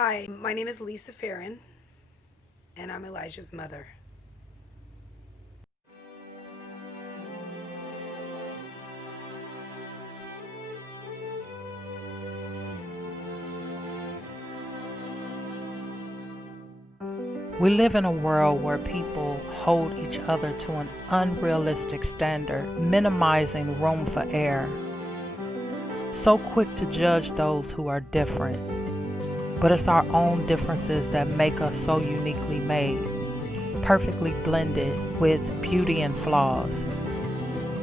Hi, my name is Lisa Ferrin, and I'm Elijah's mother. We live in a world where people hold each other to an unrealistic standard, minimizing room for error. So quick to judge those who are different. But it's our own differences that make us so uniquely made, perfectly blended with beauty and flaws.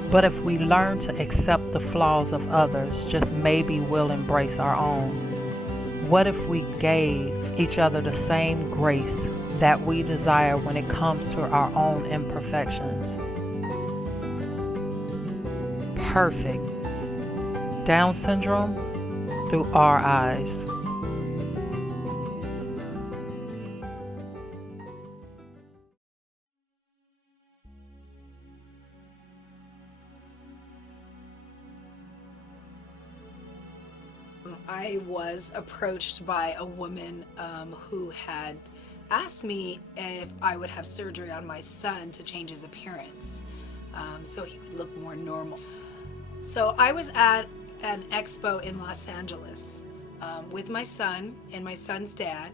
But if we learn to accept the flaws of others, just maybe we'll embrace our own. What if we gave each other the same grace that we desire when it comes to our own imperfections? Perfect. Down syndrome through our eyes. I was approached by a woman who had asked me if I would have surgery on my son to change his appearance so he would look more normal. So I was at an expo in Los Angeles with my son and my son's dad,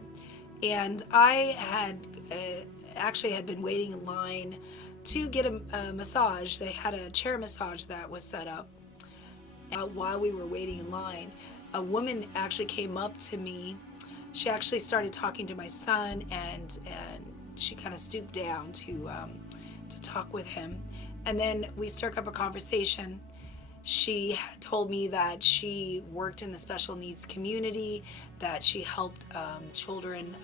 and I had actually had been waiting in line to get a massage. They had a chair massage that was set up. While we were waiting in line, a woman actually came up to me. She actually started talking to my son, and she kind of stooped down to talk with him, and then we struck up a conversation. She had told me that she worked in the special needs community, that she helped children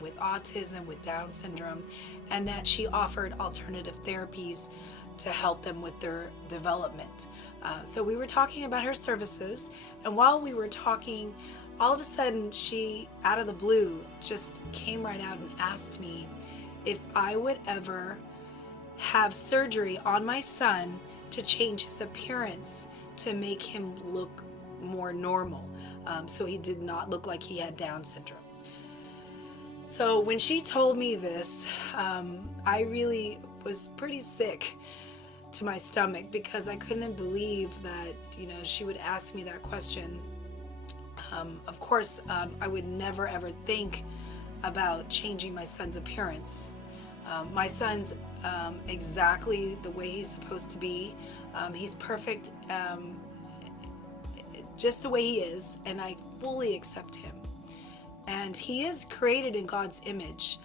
with autism, with Down syndrome, and that she offered alternative therapies to help them with their development. So we were talking about her services, and while we were talking, all of a sudden she, out of the blue, just came right out and asked me if I would ever have surgery on my son to change his appearance to make him look more normal, so he did not look like he had Down syndrome. So when she told me this, I really was pretty sick to my stomach because I couldn't believe that she would ask me that question. Of course, I would never ever think about changing my son's appearance. My son's exactly the way he's supposed to be. He's perfect, just the way he is, and I fully accept him. And he is created in God's image,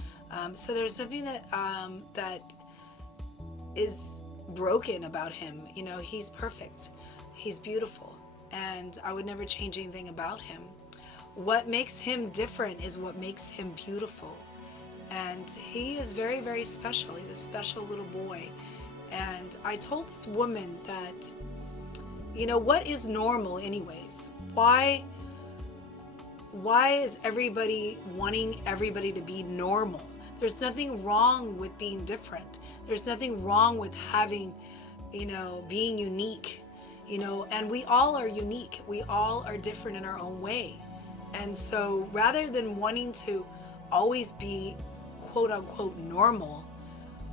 so there's nothing that is broken about him. He's perfect, he's beautiful, and I would never change anything about him. What makes him different is what makes him beautiful. And he is very, very special. He's a special little boy. And I told this woman that, what is normal anyways? Why is everybody wanting everybody to be normal? There's nothing wrong with being different. There's nothing wrong with having, being unique, and we all are unique. We all are different in our own way. And so rather than wanting to always be quote unquote normal,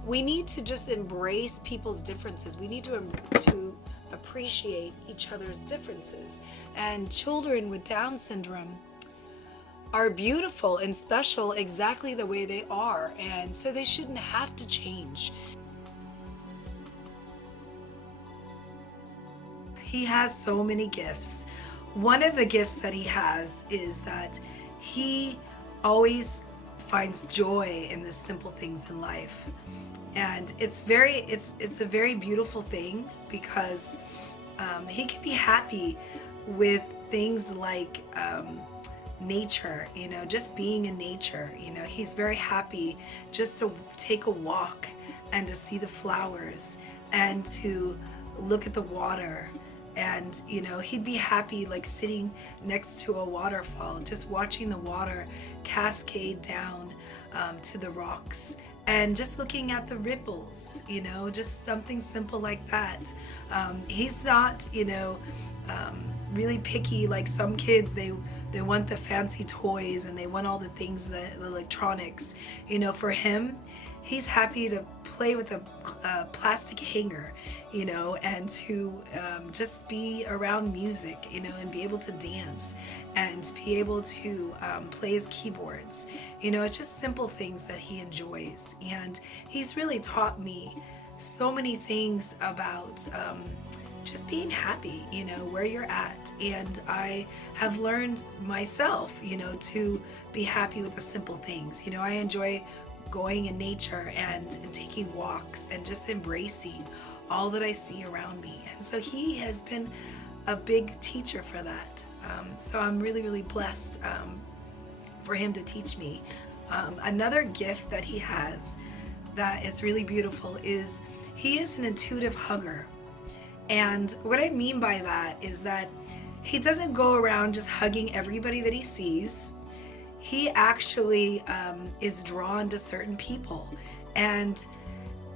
we need to just embrace people's differences. We need to appreciate each other's differences. And children with Down syndrome are beautiful and special exactly the way they are, and so they shouldn't have to change. He has so many gifts. One of the gifts that he has is that he always finds joy in the simple things in life. And it's a very beautiful thing because he can be happy with things like nature, just being in nature. He's very happy just to take a walk and to see the flowers and to look at the water. And he'd be happy like sitting next to a waterfall, just watching the water cascade down to the rocks and just looking at the ripples, just something simple like that. He's not really picky like some kids. They they want the fancy toys, and they want all the things, the electronics. For him, he's happy to play with a plastic hanger, and to just be around music, and be able to dance and be able to play his keyboards. It's just simple things that he enjoys. And he's really taught me so many things about just being happy, where you're at. And I have learned myself, to be happy with the simple things. I enjoy going in nature and taking walks and just embracing all that I see around me. And so he has been a big teacher for that. So I'm really, really blessed for him to teach me. Another gift that he has that is really beautiful is he is an intuitive hugger. And what I mean by that is that he doesn't go around just hugging everybody that he sees. He actually is drawn to certain people. And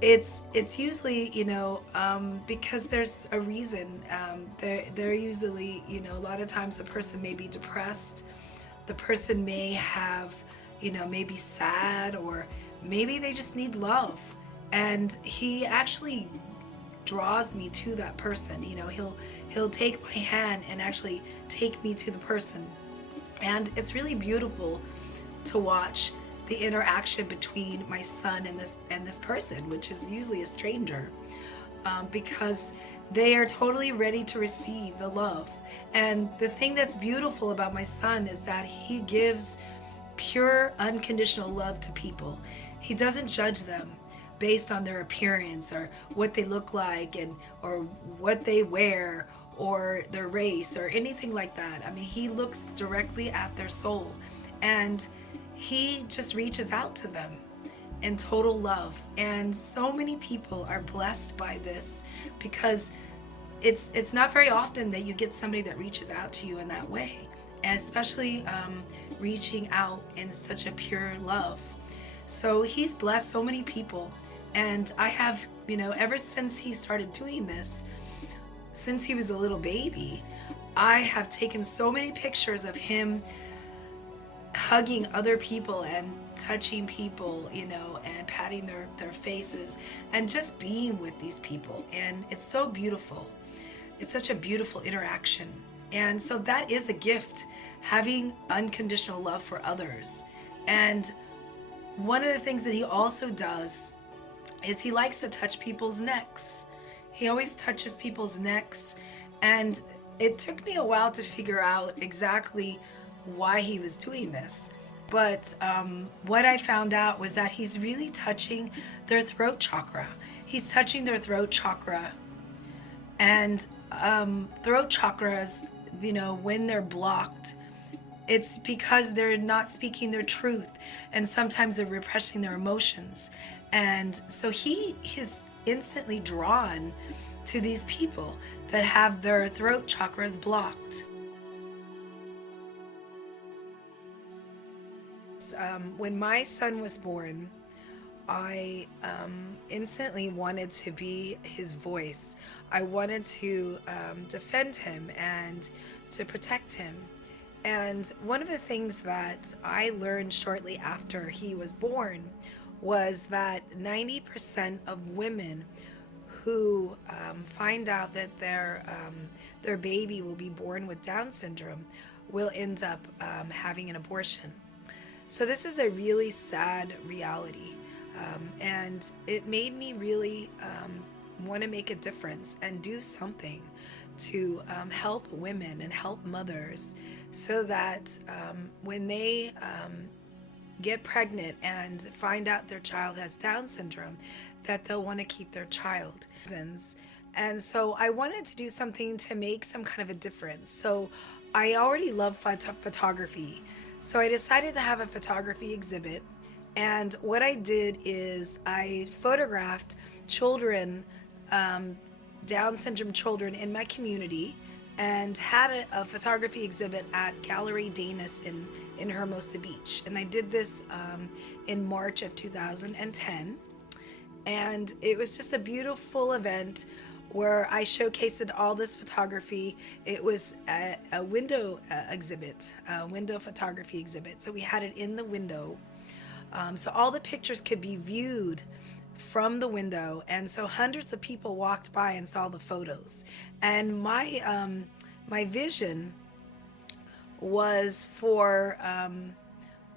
it's usually, because there's a reason. They're usually, a lot of times the person may be depressed. The person may have, maybe sad, or maybe they just need love. And he actually draws me to that person. He'll take my hand and actually take me to the person. And it's really beautiful to watch the interaction between my son and this person, which is usually a stranger, because they are totally ready to receive the love. And the thing that's beautiful about my son is that he gives pure, unconditional love to people. He doesn't judge them based on their appearance or what they look like, or what they wear, or their race, or anything like that. I mean, he looks directly at their soul, and he just reaches out to them in total love. And so many people are blessed by this, because it's not very often that you get somebody that reaches out to you in that way, and especially reaching out in such a pure love. So he's blessed so many people. And I have, ever since he started doing this, since he was a little baby, I have taken so many pictures of him hugging other people and touching people, and patting their faces and just being with these people. And it's so beautiful. It's such a beautiful interaction. And so that is a gift, having unconditional love for others. And one of the things that he also does is he likes to touch people's necks. He always touches people's necks. And it took me a while to figure out exactly why he was doing this. But what I found out was that he's really touching their throat chakra. He's touching their throat chakra. And throat chakras, when they're blocked, it's because they're not speaking their truth. And sometimes they're repressing their emotions. And so he is instantly drawn to these people that have their throat chakras blocked. When my son was born, I instantly wanted to be his voice. I wanted to defend him and to protect him. And one of the things that I learned shortly after he was born was that 90% of women who find out that their baby will be born with Down syndrome will end up having an abortion. So this is a really sad reality, and it made me really want to make a difference and do something to help women and help mothers, so that when they get pregnant and find out their child has Down syndrome, that they'll want to keep their child. And so I wanted to do something to make some kind of a difference. So I already love photography. So I decided to have a photography exhibit. And what I did is I photographed children, Down syndrome children in my community, and had a photography exhibit at Gallery Danis in Hermosa Beach. And I did this in March of 2010. And it was just a beautiful event where I showcased all this photography. It was a window exhibit, a window photography exhibit. So we had it in the window. So all the pictures could be viewed from the window. And so hundreds of people walked by and saw the photos. And my vision was for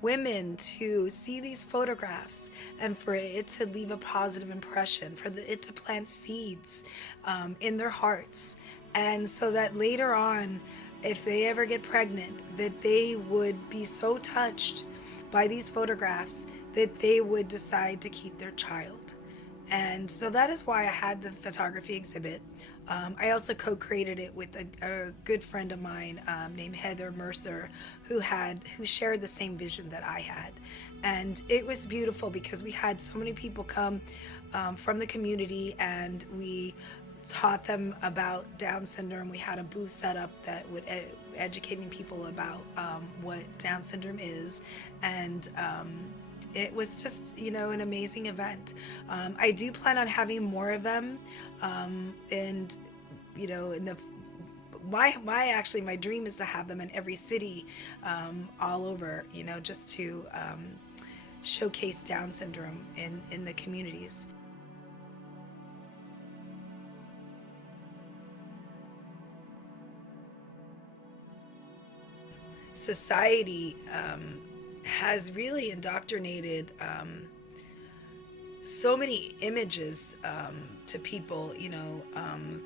women to see these photographs and for it to leave a positive impression, for it to plant seeds in their hearts. And so that later on, if they ever get pregnant, that they would be so touched by these photographs that they would decide to keep their child. And so that is why I had the photography exhibit. I also co-created it with a good friend of mine named Heather Mercer, who shared the same vision that I had. And it was beautiful because we had so many people come from the community, and we taught them about Down syndrome. We had a booth set up that would educating people about what Down syndrome is, and it was just, an amazing event. I do plan on having more of them, and in the my dream is to have them in every city, all over, just to showcase Down syndrome in the communities. Society has really indoctrinated so many images to people,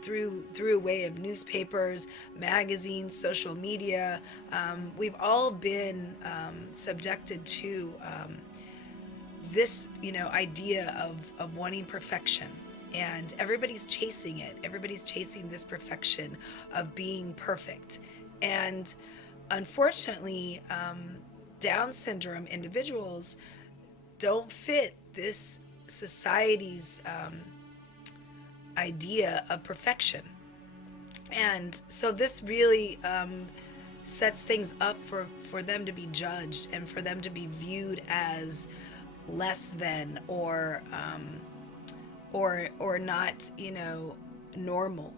through a way of newspapers, magazines, social media. We've all been subjected to this, idea of wanting perfection. And everybody's chasing it. Everybody's chasing this perfection of being perfect. And unfortunately, Down syndrome individuals don't fit this society's idea of perfection. And so this really sets things up for them to be judged and for them to be viewed as less than or not, normal.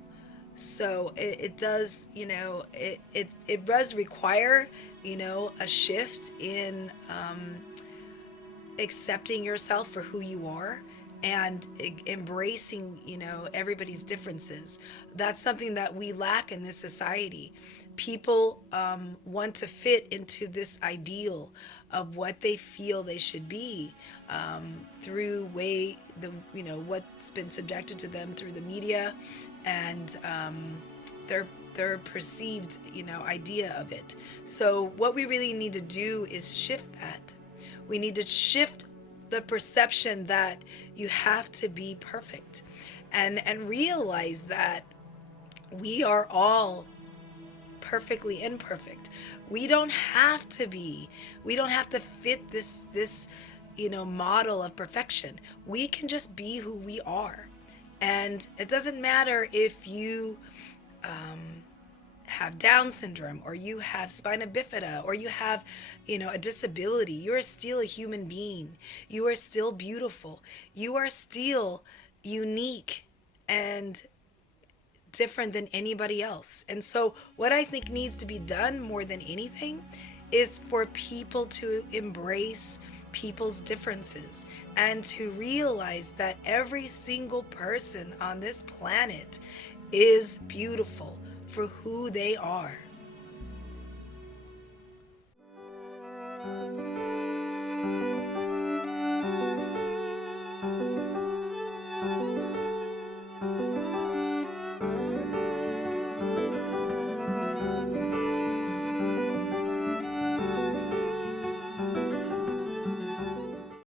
So it does, it does require, a shift in accepting yourself for who you are and embracing, everybody's differences. That's something that we lack in this society. People want to fit into this ideal of what they feel they should be, through what's been subjected to them through the media and their perceived idea of it. So what we really need to do is shift that. We need to shift the perception that you have to be perfect, and realize that we are all perfectly imperfect. We don't have to be. We don't have to fit this model of perfection. We can just be who we are. And it doesn't matter if you have Down syndrome, or you have spina bifida, or you have, a disability. You are still a human being. You are still beautiful. You are still unique and different than anybody else. And so what I think needs to be done more than anything is for people to embrace people's differences and to realize that every single person on this planet is beautiful for who they are.